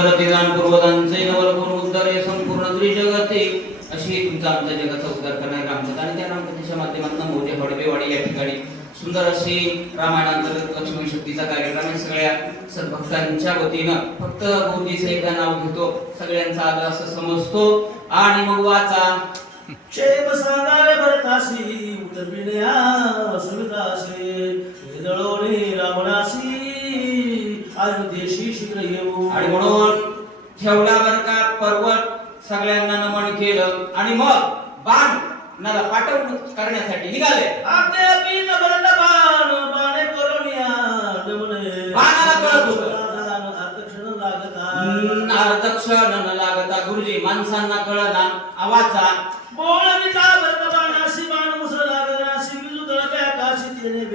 प्रतिदान पूर्वदांचे नवल गुण उद्धरे संपूर्ण त्रिजगते अशी तुमचा आमच्या जगाचा उद्धार करणारे आणि त्या रामकथेच्या माध्यमातून मोठे हडबेवाडी या ठिकाणी सुंदर अशी रामायणांतर्गत लक्ष्मी शक्तीचा कार्यक्रम आहे. सगळ्या सद्भक्तांच्या वतीनं फक्त एकदा नाव घेतो. सगळ्यांचा आदर असं समजतो. आणि मग वाचा. क्षेम सांगावे भरतासी उतरविण्या सुविधासे दळवणे रावणासी अयोध्येशी शीघ्र येऊ. आणि म्हणून ठेवला बर का पर्वत सगळ्यांना नमन केलं. आणि मग बाण नाला पाठवून करण्यासाठी निघाले. बाणाला कळत होतं. अर्धक्षण न लागता गुरुजी माणसांना कळना आवाचा. बाण मुसळ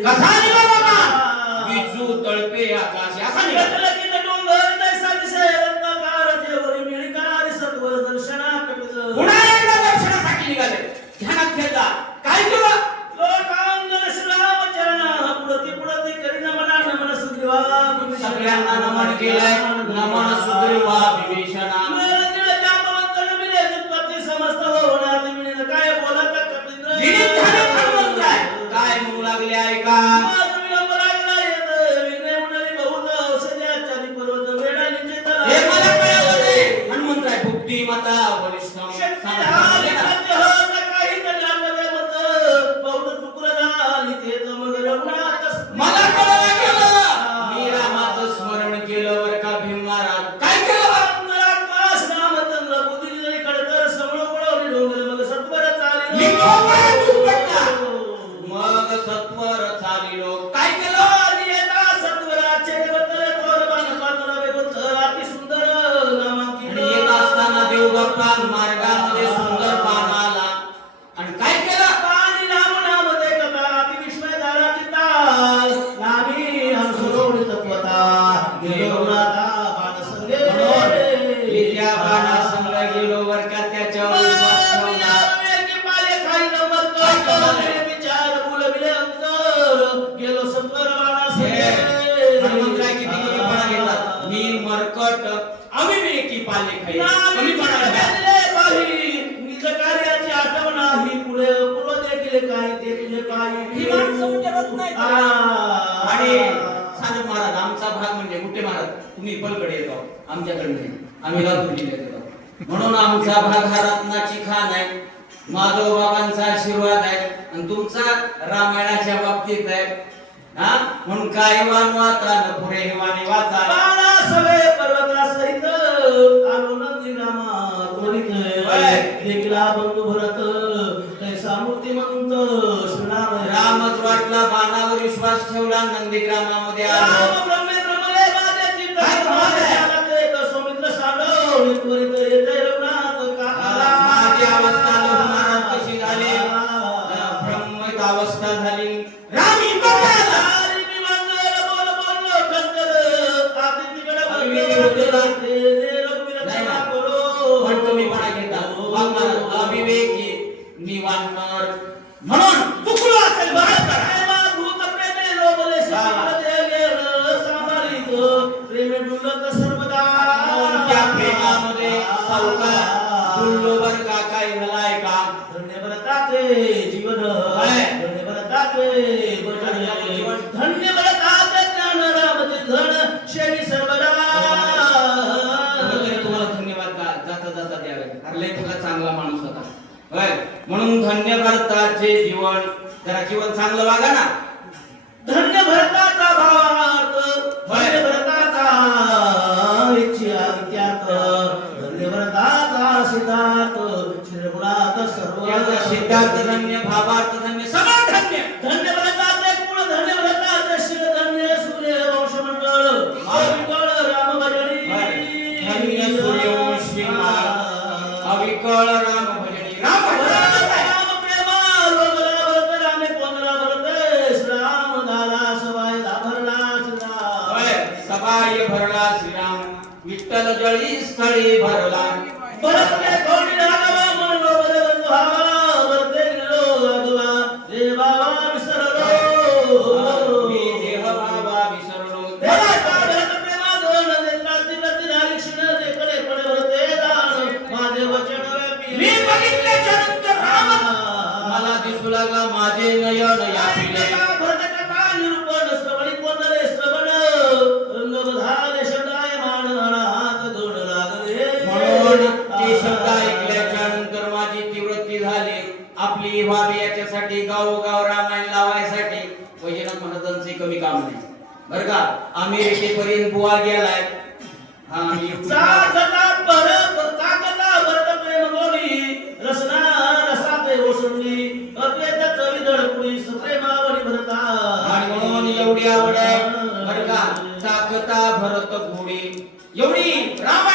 कसा tornar आणि साधक महाराज आमचा भाग म्हणजे गुट्टे महाराज. तुम्ही पलकडे येतो आमच्याकडे नाही. आम्ही लातूर जिल्ह्यात येतो म्हणून आमचा भाग हा रत्नाची खान आहे. माधव बाबांचा आशीर्वाद आहे. आणि तुमचा रामायणाच्या बाबतीत आहे. हा? म्हणून काय वान वाचा न पुरे हे वाणी वाचा. बंधू भरत कैसा मूर्तिमंत. वाटला बाणावर विश्वास ठेवला नंदीग्रामामध्ये आलो. राम ब्रह्मे ब्रह्मले माझे चित्त समाधानाला ते एक सौमित्र सांडव त्वरित चांगला माणूस होता. होय? म्हणून धन्य भारताचे जीवन जरा जीवन चांगलं वागा ना. धन्य भरताचा भावार्थ धन्य भरताचा धन्य सिद्धार्थ श्रीगुणात सर्व याचा सिद्धार्थ धन्य भावार्थ जगडा श्रीराम विठ्ठल जळी स्थळी भरला बरतले कोणी रागवा मन बदल भावा बदले लो लागला रे बाबा विसरलो मी देह बाबा विसरलो देवा काढत प्रेमा दोन नेत्रातील तिराली क्षण देखले पडे होते दान माझे वचन मी बघितले चरित्र राम मला दिसू लागला माझे नयन पुरी प्रेमावरी भरता. आणि म्हणून एवढी आवड आहे. बर का? ताकता भरत घोडी. एवढी रामायणातच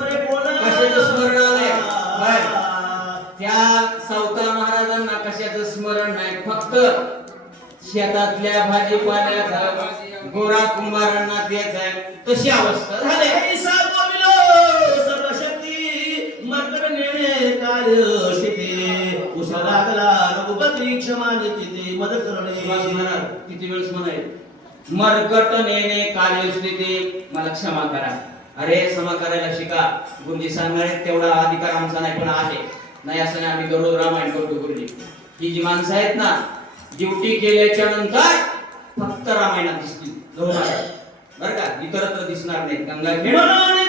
त्या सावता महाराजांना कशाचं स्मरण नाही फक्त शेतातल्या भाजीपाल्याचा गोरा कुंभारांना द्यायचा आहे. तशी अवस्था झाली. ऐसा नेणे कार्य शिते किती वेळेस म्हणाले? मरकट नेणे कार्यस्थिती मला क्षमा करा. अरे क्षमा करायला शिका. गुरुजी सांगणार तेवढा अधिकार आमचा नाही पण आहे. नाही असं नाही आम्ही दररोज रामायण करतो गुरुजी. ही जी माणसं आहेत ना ड्युटी केल्याच्यानंतर फक्त रामायणात दिसतील. बरं का? इतरत्र दिसणार नाहीत. गंगा म्हणून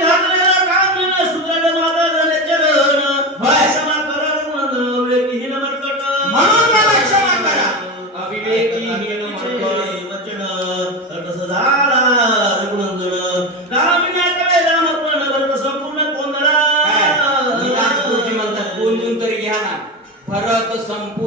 ಸಂಪೂರ್ಣ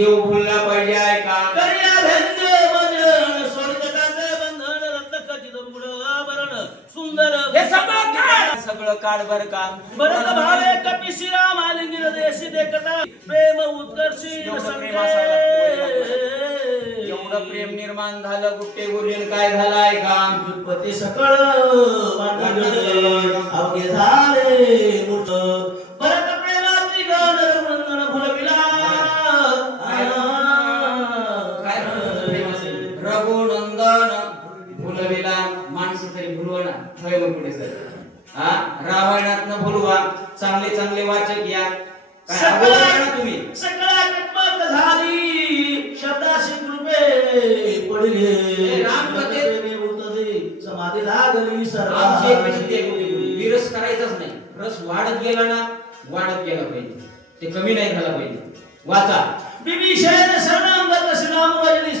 देव भुलला पाहिजे आहे का? करिया धन्य बंधन रत्नखचित गुण आभरण सुंदर हे सगळं काढ! सगळं काढ बरं का? भरत भावे कपिशी राम आलिंगिन देशी देखता प्रेम उत्कर्षी एवढं प्रेम निर्माण झालं गुट्टे गुरुजन काय झालं आहे का सकळ अवघे झाले चांगले चांगले वाचक या. तुम्ही? झाली. शब्दाशी कृपे पडले. रामकथेत- प्रेमी उरतते, समाधी लागली विरस करायचाच नाही. रस वाढत गेला ना वाढत गेला पाहिजे. ते कमी नाही झाला पाहिजे. वाचा. विभीषण शरणांगत श्रीराम भजनी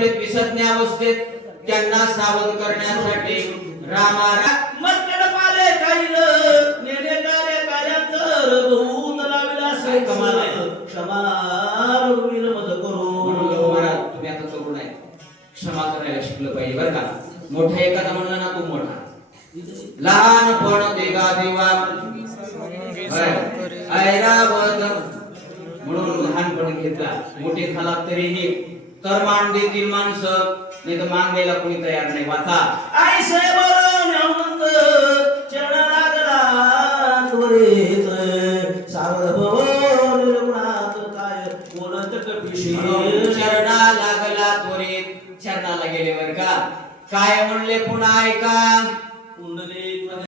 लक्ष्मण पडले विसज्ञ अवस्थेत त्यांना सावध करण्यासाठी रामा मर्कड पाले काही नेने कार्य कमाल. क्षमा रघुवीर करू महाराज तुम्ही आता तरुण आहे. क्षमा करायला शिकलं पाहिजे बरं का? मोठा एखादा म्हणला ना तू मोठा. लहानपण देगा देवा. ऐरावत. म्हणून लहानपण घेतला. मोठे झाला तरीही तर मान देतील माणसं नाही तर मान द्यायला कोणी तयार नाही. वाचा. आई चरणा लागला त्वरित. चरणाला गेले बर का. काय म्हणले पुन्हा ऐका.